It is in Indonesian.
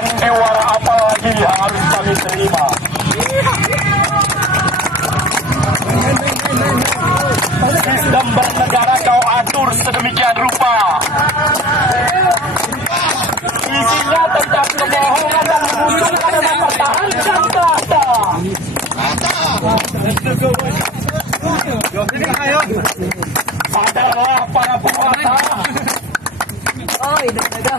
sandiwara apa lagi yang harus kami terima? Dan bernegara kau atur sedemikian rupa. Isinya tentang kebohongan dan mengusulkan dan mempertahankan tahta. Sadarlah para penguasa. Oh, ini ada.